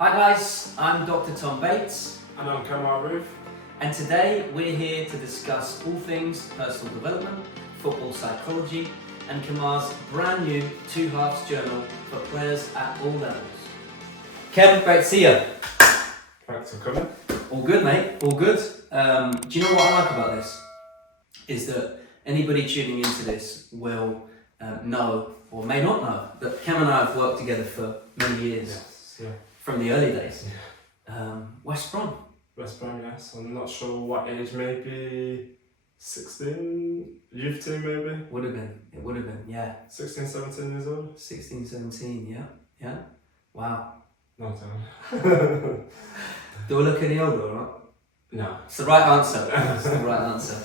Hi guys, I'm Dr. Tom Bates, And I'm Kemar, Roofe. and today we're here to discuss all things personal development, football psychology, and Kemar's brand new Two Halves Journal for players at all levels. Kem, great to see you. Thanks for coming. All good, mate, all good. Do you know what I like about this? Is that anybody tuning into this will know, or may not know, that Kem and I have worked together for many years, Yes, yeah. from the early days. West Brom. West Brom, yes. I'm not sure what age, maybe 16, youth team maybe? It would have been, yeah. 16, 17 years old? 16, 17, yeah. Wow. No time. Do I look any older or not? No. It's the right answer. It's the right answer.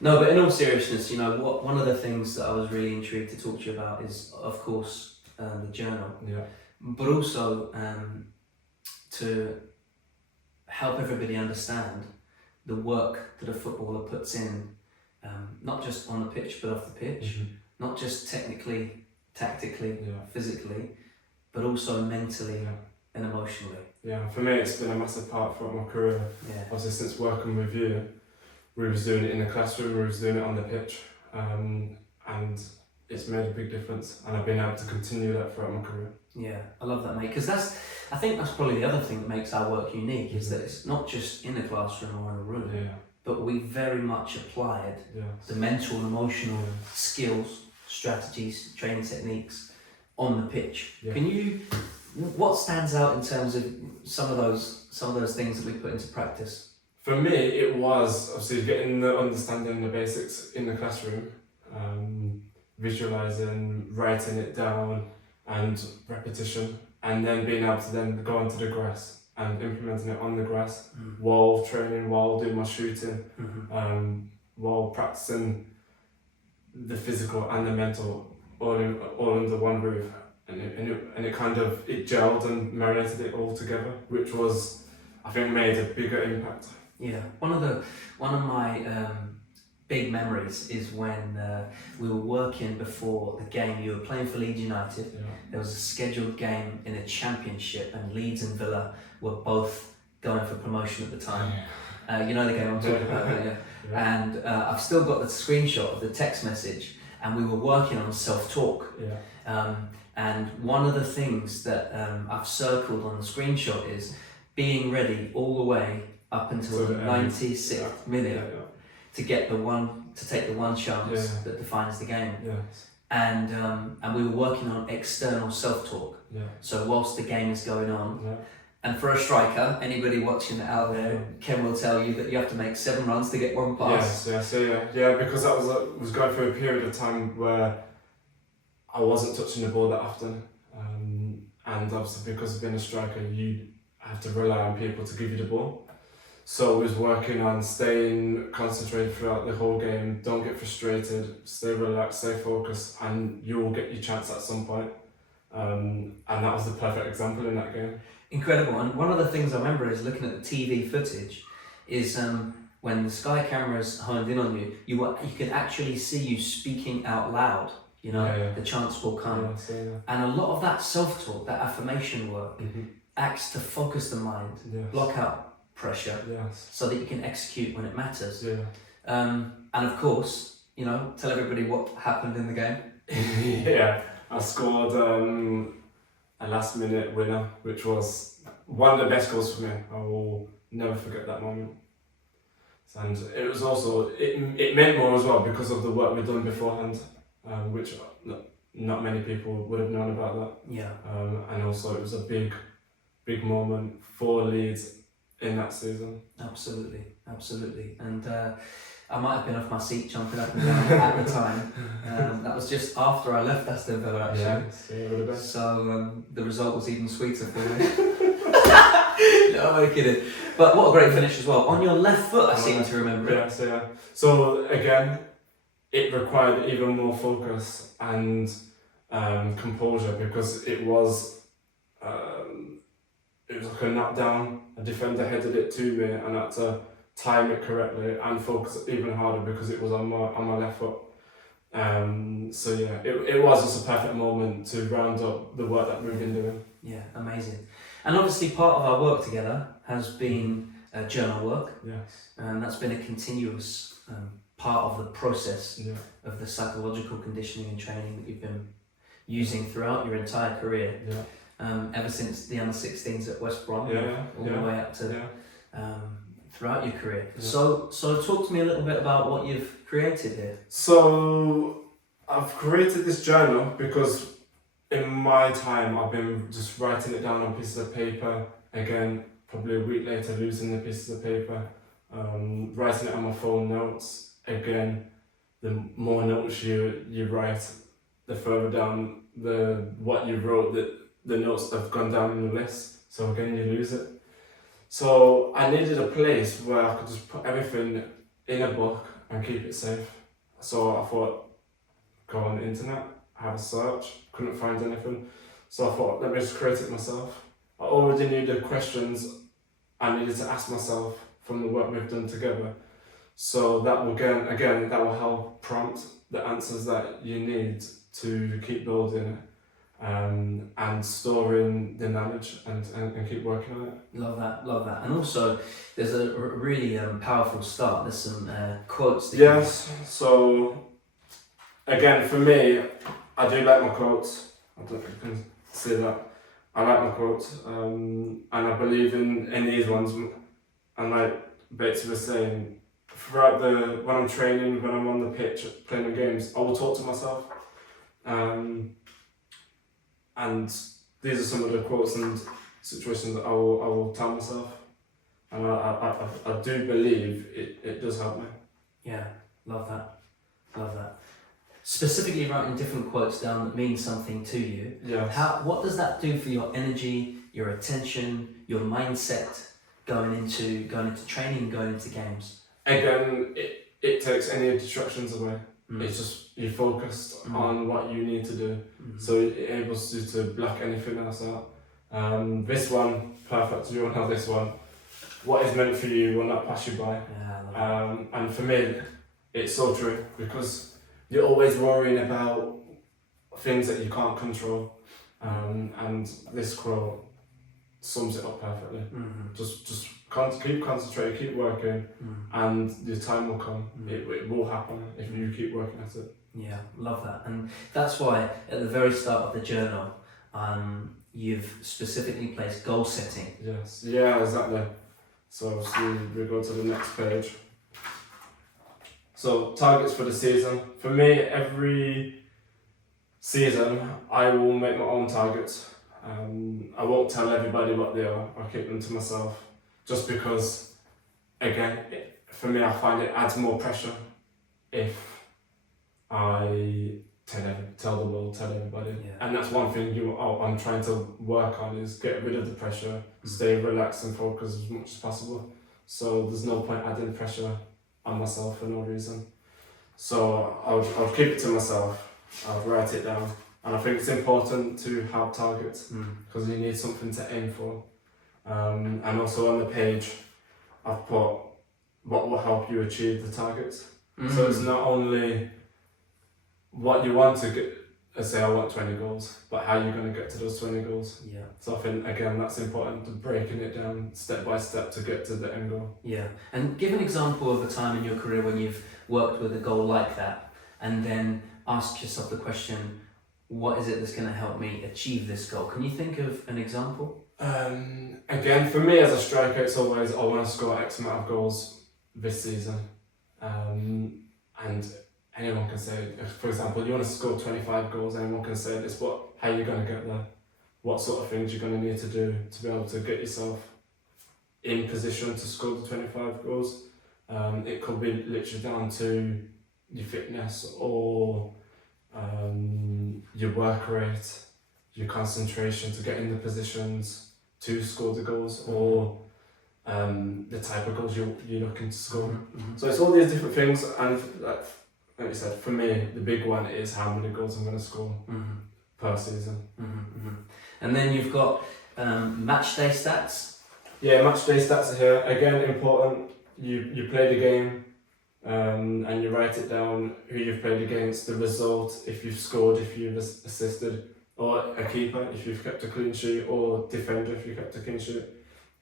No, but in all seriousness, one of the things that I was really intrigued to talk to you about is, of course, the journal, Yeah. but also to help everybody understand the work that a footballer puts in, not just on the pitch, but off the pitch, Mm-hmm. not just technically, tactically, Yeah. physically, but also mentally Yeah. and emotionally. Yeah, for me it's been a massive part throughout my career. Yeah. Obviously since working with you, we was doing it in the classroom, we was doing it on the pitch, and it's made a big difference, and I've been able to continue that throughout my career. Yeah, I love that, mate, because I think that's probably the other thing that makes our work unique, is that it's not just in a classroom or in a room, Yeah, but we very much applied yeah. the mental and emotional Yeah. skills, strategies, training techniques on the pitch. Yeah. What stands out in terms of some of those things that we put into practice? For me, it was obviously getting the understanding the basics in the classroom, visualizing, writing it down, and repetition, and then being able to then go onto the grass and implementing it on the grass while training, while doing my shooting, Mm-hmm. while practicing the physical and the mental all under one roof, and it kind of gelled and marinated it all together, which was, I think, made a bigger impact. Yeah, one of my big memories is when we were working before the game. You were playing for Leeds United. Yeah. There was a scheduled game in a championship, and Leeds and Villa were both going for promotion at the time. You know the game I'm talking about, don't you? Yeah. And I've still got the screenshot of the text message, and we were working on self-talk. Yeah. And one of the things that I've circled on the screenshot is being ready all the way up until the 96th minute to get to take the one chance that defines the game. Yeah. And we were working on external self-talk. Yeah. So whilst the game is going on, Yeah. and for a striker, anybody watching it out there, Ken will tell you that you have to make 7 runs to get one pass. Yeah, because that was going through a period of time where I wasn't touching the ball that often, and obviously because of being a striker, you have to rely on people to give you the ball. So I was working on staying concentrated throughout the whole game, don't get frustrated, stay relaxed, stay focused, and you will get your chance at some point. And that was the perfect example in that game. Incredible. And one of the things I remember is looking at the TV footage is when the Sky cameras honed in on you, you could actually see you speaking out loud. The chance will come. And a lot of that self-talk, that affirmation work, acts to focus the mind, block out pressure, so that you can execute when it matters. Yeah. And of course, tell everybody what happened in the game. Yeah, I scored a last minute winner, which was one of the best goals for me. I will never forget that moment. And it was also, it meant more as well because of the work we'd done beforehand, which not many people would have known about that. Yeah. And also it was a big moment for Leeds in that season. Absolutely. And I might have been off my seat jumping up and down at the time. That was just after I left Aston Villa, actually. Yeah, it would have been. So the result was even sweeter for me. No, I'm kidding. But what a great finish as well. On your left foot, I seem to remember it. Yeah. So again, it required even more focus and composure, because it was like a knockdown. A defender headed it to me, and I had to time it correctly and focus even harder because it was on my left foot. So yeah, it was just a perfect moment to round up the work that we've been doing. Yeah, amazing. And obviously part of our work together has been journal work, Yes. and that's been a continuous part of the process Yeah. of the psychological conditioning and training that you've been using throughout your entire career, ever since the under-16s at West Brom, all the way up to throughout your career. Yeah. So talk to me a little bit about what you've created here. So I've created this journal because in my time I've been just writing it down on pieces of paper, again probably a week later losing the pieces of paper, writing it on my phone notes. Again, the more notes you write, the further down what you wrote, the notes have gone down in the list, so again you lose it. So I needed a place where I could just put everything in a book and keep it safe. So I thought, go on the internet, have a search, couldn't find anything. So I thought, let me just create it myself. I already knew the questions I needed to ask myself from the work we've done together. So that will again that will help prompt the answers that you need to keep building and storing the knowledge and keep working on it. Love that. And also, there's a really powerful start. There's some quotes. Yes. So again, for me, I do like my quotes. I don't know if you can see that. I like my quotes, and I believe in these ones. And like Betsy was saying, throughout when I'm training, when I'm on the pitch playing the games, I will talk to myself. And these are some of the quotes and situations that I will tell myself, and I do believe it does help me. Yeah, love that. Specifically writing different quotes down that mean something to you. Yeah. What does that do for your energy, your attention, your mindset going into training, going into games? Again, it takes any distractions away. It's just you're focused on what you need to do, so it enables you to block anything else out. This one, perfect. You want to have this one. What is meant for you will not pass you by. Yeah, and for me, it's so true because you're always worrying about things that you can't control, and this quote sums it up perfectly. Just keep concentrating, keep working, and your time will come. It will happen if you keep working at it. Yeah, love that. And that's why at the very start of the journal, you've specifically placed goal setting. Yes, yeah, exactly. So we go to the next page. So targets for the season. For me, every season I will make my own targets. I won't tell everybody what they are. I'll keep them to myself. Just because, again, for me, I find it adds more pressure if I tell the world, tell everybody. Yeah. And that's one thing I'm trying to work on is get rid of the pressure, stay relaxed and focused as much as possible. So there's no point adding pressure on myself for no reason. So I'll keep it to myself. I'll write it down. And I think it's important to have targets because you need something to aim for. And also on the page, I've put what will help you achieve the targets. So it's not only what you want to get, let's say I want 20 goals, but how you're going to get to those 20 goals. Yeah. So I think, again, that's important, to breaking it down step by step to get to the end goal. Yeah. And give an example of a time in your career when you've worked with a goal like that, and then ask yourself the question, what is it that's going to help me achieve this goal? Can you think of an example? Again, for me as a striker, it's always I want to score X amount of goals this season. And anyone can say, for example, you want to score 25 goals, anyone can say this, but how are you going to get there? What sort of things you're going to need to do to be able to get yourself in position to score the 25 goals? It could be literally down to your fitness or your work rate, your concentration to get in the positions to score the goals, or the type of goals you're looking to score. So it's all these different things, and like you said, for me, the big one is how many goals I'm going to score per season. And then you've got match day stats. Yeah, match day stats are here. Again, important. You play the game, and you write it down, who you've played against, the result, if you've scored, if you've assisted, or a keeper if you've kept a clean sheet, or defender if you've kept a clean sheet.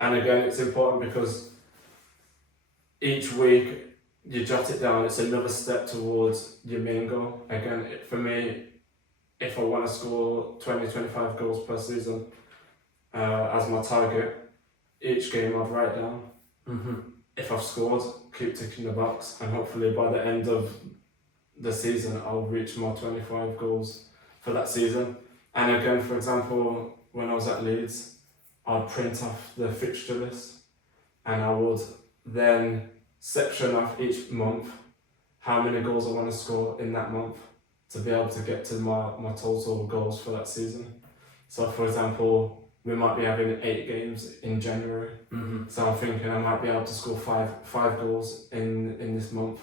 And again, it's important because each week you jot it down, it's another step towards your main goal. Again, for me, if I want to score 20-25 goals per season as my target, each game I'd write down. If I've scored, keep ticking the box, and hopefully by the end of the season I'll reach my 25 goals for that season. And again, for example, when I was at Leeds, I'd print off the fixture list, and I would then section off each month how many goals I want to score in that month to be able to get to my total goals for that season. So for example, we might be having 8 games in January. So I'm thinking I might be able to score five goals in this month.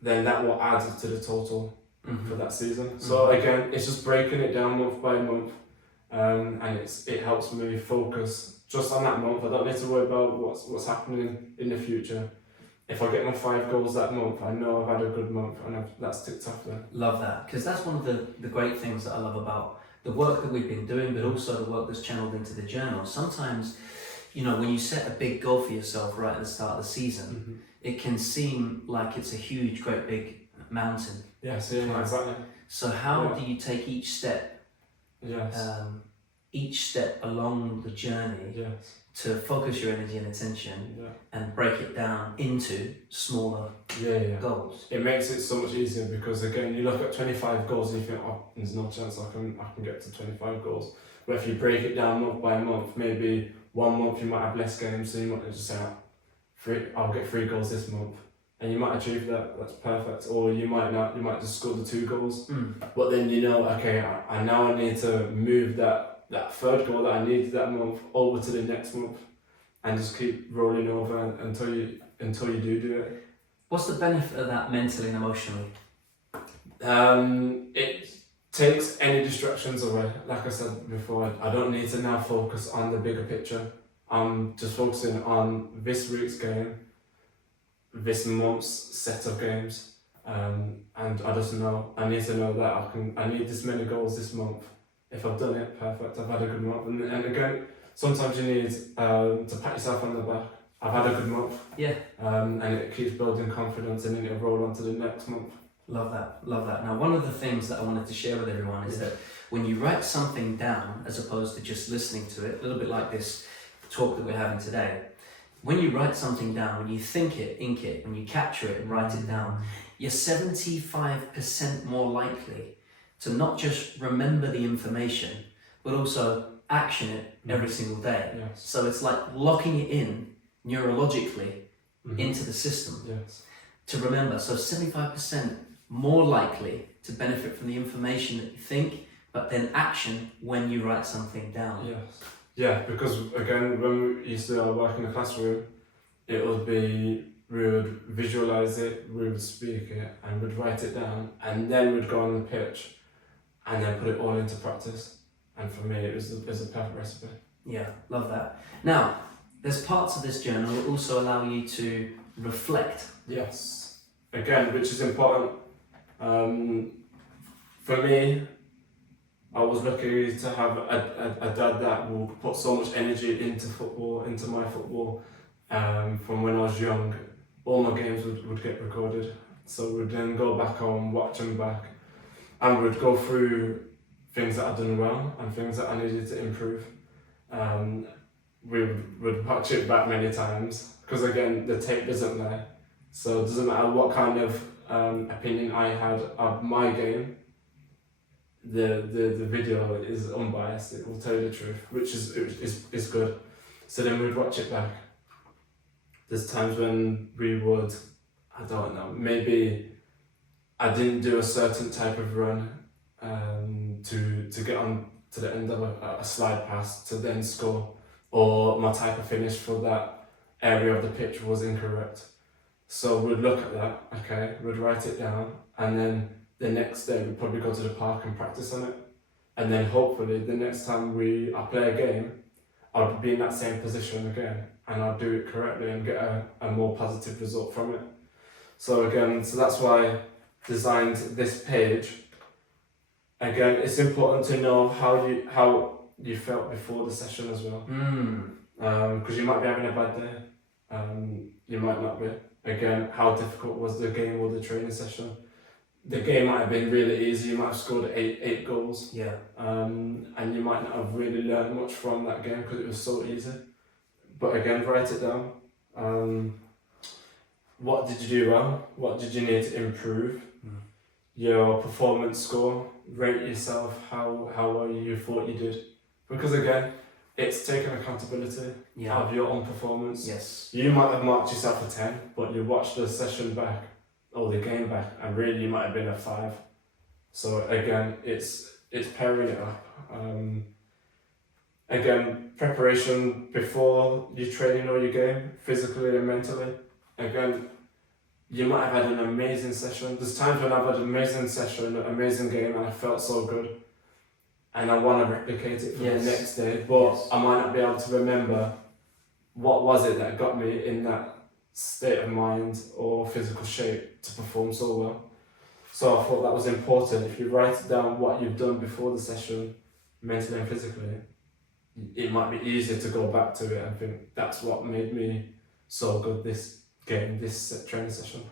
Then that will add to the total for that season. So again, it's just breaking it down month by month, and it helps me focus just on that month. I don't need to worry about what's happening in the future. If I get my 5 goals that month, I know I've had a good month, and that's ticked off then. Love that, because that's one of the great things that I love about the work that we've been doing, but also the work that's channeled into the journal. Sometimes, when you set a big goal for yourself right at the start of the season, it can seem like it's a huge, great big mountain. Yes, yeah, exactly. So how do you take each step? Yes. Each step along the journey to focus your energy and attention and break it down into smaller goals. It makes it so much easier because again, you look at 25 goals and you think, oh, there's no chance I can get to 25 goals. But if you break it down month by month, maybe one month you might have less games, so you might just say, I'll get 3 goals this month. And you might achieve that, that's perfect. Or you might not, you might just score the 2 goals. But then okay, I now need to move that 3rd goal that I needed that month over to the next month, and just keep rolling over until you do it. What's the benefit of that mentally and emotionally? It takes any distractions away. Like I said before, I don't need to now focus on the bigger picture. I'm just focusing on this week's game, this month's set of games, and I just know I need to know that I need this many goals this month. If I've done it, perfect, I've had a good month. And again, sometimes you need to pat yourself on the back. I've had a good month. Yeah. And it keeps building confidence, and then it'll roll on to the next month. Love that. Now, one of the things that I wanted to share with everyone is that when you write something down, as opposed to just listening to it, a little bit like this talk that we're having today, when you write something down, when you think it, ink it, when you capture it and write it down, you're 75% more likely to not just remember the information, but also action it every single day. Yes. So it's like locking it in neurologically into the system to remember. So 75% more likely to benefit from the information that you think, but then action when you write something down. Yes. Yeah, because again, when we used to work in the classroom, it would be, we would visualize it, we would speak it, and we'd write it down, and then we'd go on the pitch and then put it all into practice. And for me, it was a perfect recipe. Yeah, love that. Now, there's parts of this journal that also allow you to reflect. Yes. Again, which is important. For me, I was lucky to have a dad that will put so much energy into football, into my football. From when I was young, all my games would get recorded. So we'd then go back home, watch them back, and we'd go through things that I'd done well and things that I needed to improve. We would watch it back many times, because again, the tape isn't there. So it doesn't matter what kind of opinion I had of my game, the video is unbiased, it will tell you the truth, which is good. So then we'd watch it back. There's times when we would, I don't know, maybe I didn't do a certain type of run to get on to the end of a slide pass to then score, or my type of finish for that area of the pitch was incorrect. So we'd look at that, okay, we'd write it down, and then the next day we'd probably go to the park and practice on it. And then hopefully the next time I play a game, I'll be in that same position again, and I'll do it correctly and get a more positive result from it. So again, so that's why I designed this page again, it's important to know how you felt before the session as well. Because you might be having a bad day, you might not be. Again, how difficult was the game or the training session? The game might have been really easy, you might have scored eight goals. Yeah. And you might not have really learned much from that game because it was so easy. But again, write it down. What did you do well? What did you need to improve? Your performance score, rate yourself how well you thought you did. Because again, it's taking accountability of your own performance. Yes. You might have marked yourself a 10, but you watched the session back or the game back, and really you might have been a 5. So again, it's pairing it up. Again, preparation before your training or your game, physically and mentally. Again, you might have had an amazing session. There's times when I've had an amazing session, an amazing game, and I felt so good. And I want to replicate it for the next day, but I might not be able to remember what was it that got me in that state of mind or physical shape to perform so well. So I thought that was important. If you write down what you've done before the session, mentally and physically, it might be easier to go back to it and think that's what made me so good this game, this training session.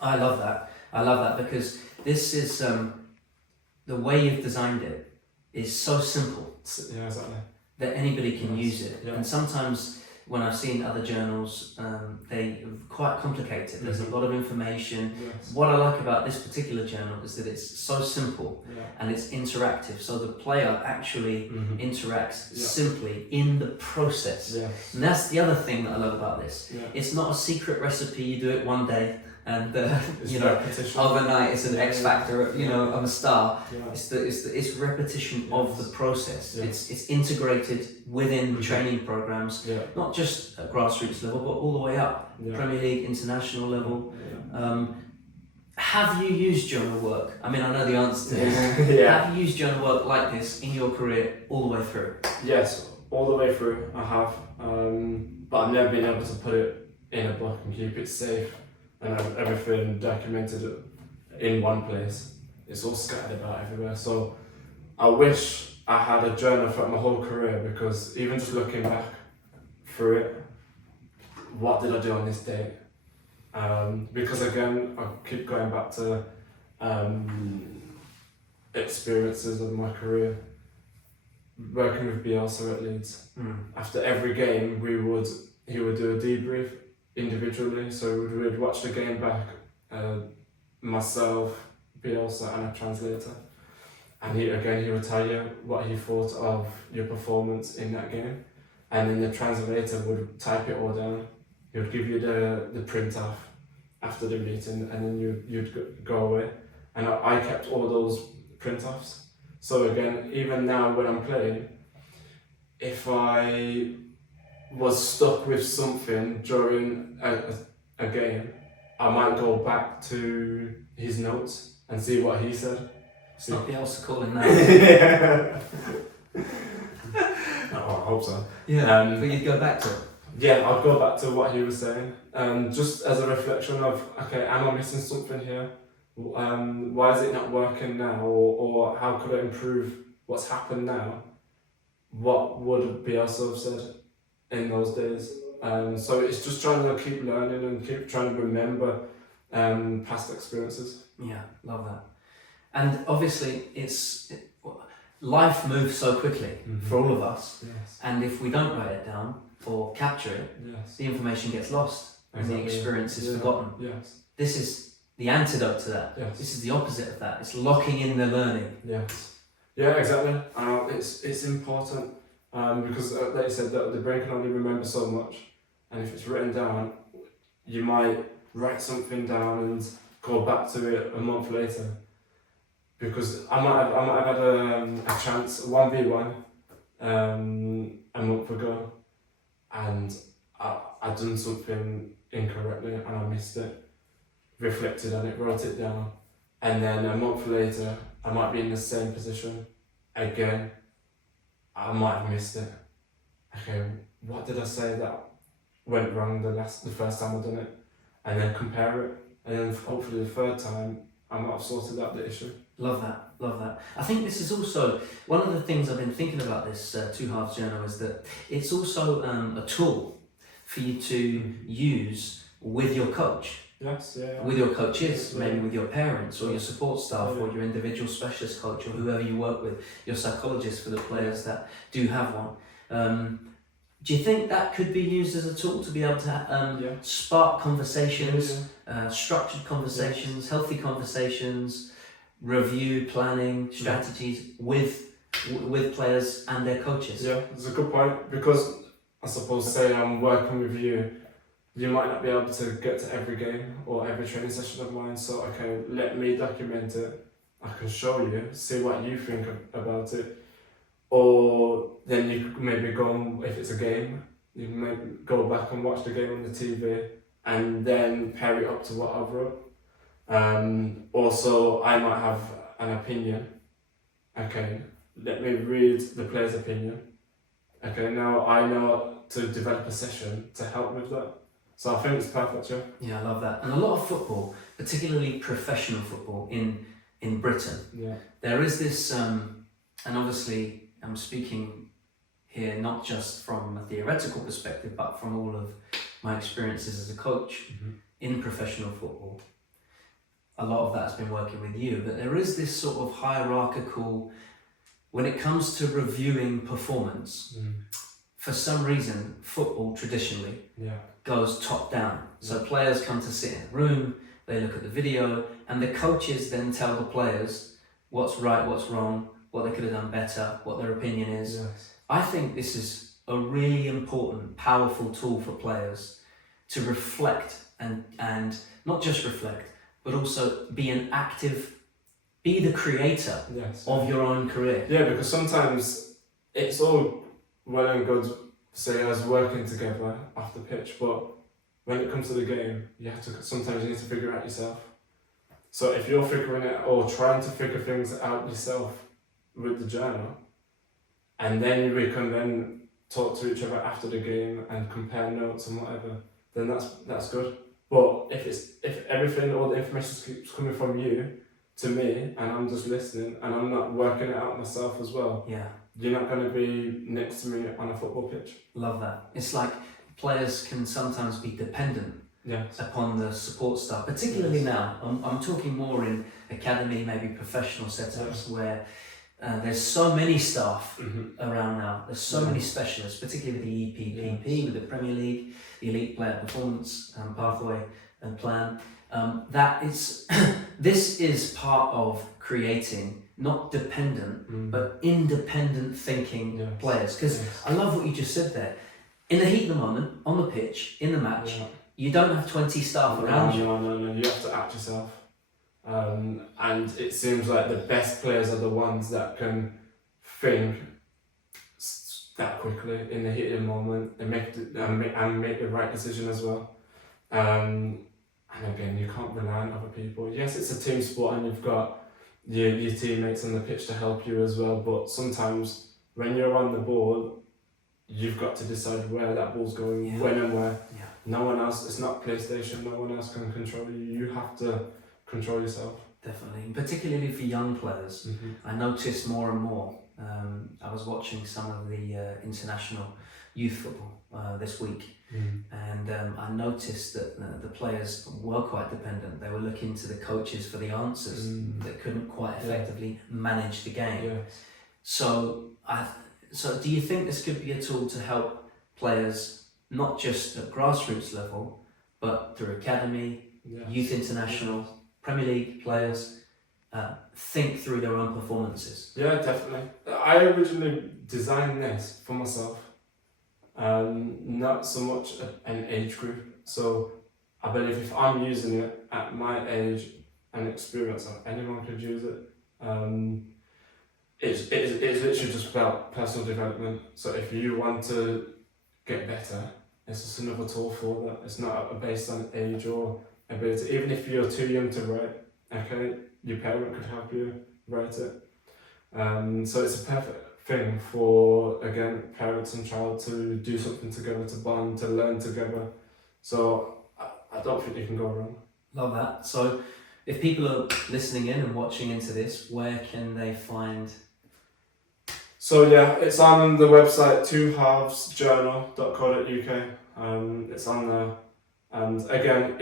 I love that because this is the way you've designed it is so simple. Yeah, exactly. That anybody can use it. Yeah. And sometimes when I've seen other journals, they're quite complicated. There's a lot of information. Yes. What I like about this particular journal is that it's so simple and it's interactive. So the player actually interacts simply in the process. Yes. And that's the other thing that I love about this. Yeah. It's not a secret recipe, you do it one day and repetition. overnight it's an X factor, I'm a star. Yeah. It's repetition of the process. Yes. It's integrated within training programs, not just at grassroots level, but all the way up, Premier League, international level. Have you used journal work? I mean, I know the answer to this. Have you used journal work like this in your career all the way through? Yes, all the way through I have, but I've never been able to put it in a book and keep it safe and have everything documented in one place. It's all scattered about everywhere. So I wish I had a journal throughout my whole career, because even just looking back through it, what did I do on this date? Because again, I keep going back to experiences of my career. Working with Bielsa at Leeds. After every game, he would do a debrief individually. So we would watch the game back, myself, Bielsa, and a translator. And he would tell you what he thought of your performance in that game, and then the translator would type it all down. He would give you the print off after the meeting, and then you'd go away. And I kept all those print offs. So again, even now when I'm playing, if I was stuck with something during a game, I might go back to his notes and see what he said. Stop Bielsa calling now. I hope so. Yeah, but you'd go back to it. Yeah, I'll go back to what he was saying, just as a reflection of, okay, am I missing something here? Why is it not working now? Or how could I improve what's happened now? What would Bielsa have said in those days? So it's just trying to keep learning and keep trying to remember past experiences. Yeah, love that. And obviously, life moves so quickly for all of us. Yes. And if we don't write it down or capture it, the information gets lost and the experience is forgotten. Yes. This is the antidote to that. Yes. This is the opposite of that. It's locking in the learning. Yes. Yeah, exactly. It's important because, like you said, the brain can only remember so much, and if it's written down, you might write something down and go back to it a month later. Because I might have had a chance 1v1 a month ago, and I done something incorrectly and I missed it. Reflected on it, wrote it down, and then a month later I might be in the same position again. I might have missed it. Okay, what did I say that went wrong the first time I done it? And then compare it, and then hopefully the third time I might have sorted out the issue. Love that. love that. I think this is also one of the things I've been thinking about this Two Halves Journal is that it's also a tool for you to use with your coach. Yes, yeah. With your coaches, Yeah. maybe with your parents or your support staff Yeah. or your individual specialist coach or whoever you work with, your psychologist for the players that do have one. Do you think that could be used as a tool to be able to spark conversations, structured conversations, healthy conversations, review, planning, strategies with players and their coaches? Yeah, it's a good point, because I suppose, say I'm working with you, you might not be able to get to every game or every training session of mine, so okay, let me document it. I can show you, see what you think about it. Or then you could maybe go, if it's a game, you can maybe go back and watch the game on the TV and then pair it up to what I've wrote. Also, I might have an opinion. Okay, let me read the player's opinion. Okay, now I know to develop a session to help with that. So I think it's perfect, yeah. Yeah, I love that. And a lot of football, particularly professional football in Britain, there is this, and obviously I'm speaking here not just from a theoretical perspective, but from all of my experiences as a coach in professional football. A lot of that has been working with you, but there is this sort of hierarchical, when it comes to reviewing performance, for some reason, football traditionally goes top down. So players come to sit in a room, they look at the video, and the coaches then tell the players what's right, what's wrong, what they could have done better, what their opinion is. Yes. I think this is a really important, powerful tool for players to reflect and not just reflect, but also be the creator of your own career. Yeah, because sometimes it's all well and good, say, us working together off the pitch, but when it comes to the game, sometimes you need to figure it out yourself. So if you're figuring it or trying to figure things out yourself with the journal, and then we can then talk to each other after the game and compare notes and whatever, then that's good. But if everything, all the information keeps coming from you to me, and I'm just listening, and I'm not working it out myself as well, you're not going to be next to me on a football pitch. Love that. It's like players can sometimes be dependent upon the support staff, particularly now. I'm talking more in academy, maybe professional setups where there's so many staff around now. There's so many specialists, particularly with the EPPP, with the Premier League, the Elite Player Performance Pathway and Plan. That is, this is part of creating not dependent but independent thinking players. Because I love what you just said there. In the heat of the moment, on the pitch, in the match, you don't have 20 staff around you. No, you have to act yourself. And it seems like the best players are the ones that can think that quickly in the heat of the moment and make the right decision as well. And again, you can't rely on other people. Yes, it's a team sport and you've got your teammates on the pitch to help you as well, but sometimes when you're on the ball, you've got to decide where that ball's going, when and where. No one else, it's not PlayStation, no one else can control you. You have to control yourself. Definitely, and particularly for young players. I notice more and more. I was watching some of the international youth football this week, and I noticed that the players were quite dependent. They were looking to the coaches for the answers that couldn't quite effectively manage the game. So do you think this could be a tool to help players not just at grassroots level, but through academy, youth international, Premier League players, think through their own performances? Yeah, definitely. I originally designed this for myself, not so much an age group. So I believe if I'm using it at my age and experience, anyone could use it. It's literally just about personal development. So if you want to get better, it's just another tool for that. It's not based on age or ability. Even if you're too young to write, okay, your parent could help you write it. So it's a perfect thing for, again, parents and child to do something together, to bond, to learn together. So I don't think you can go wrong. Love that. So If people are listening in and watching into this, where can they find? So yeah, it's on the website twohalvesjournal.co.uk. It's on there, and again,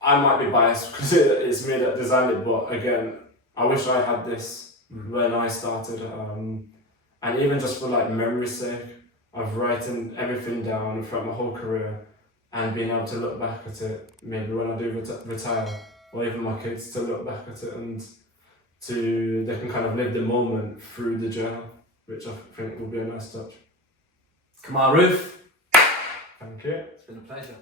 I might be biased because it's me that designed it, but again, I wish I had this when I started, and even just for like memory's sake, of writing everything down throughout my whole career, and being able to look back at it, maybe when I do retire, or even my kids to look back at it and they can kind of live the moment through the journal, which I think will be a nice touch. Kemar, Roofe. Thank you. It's been a pleasure.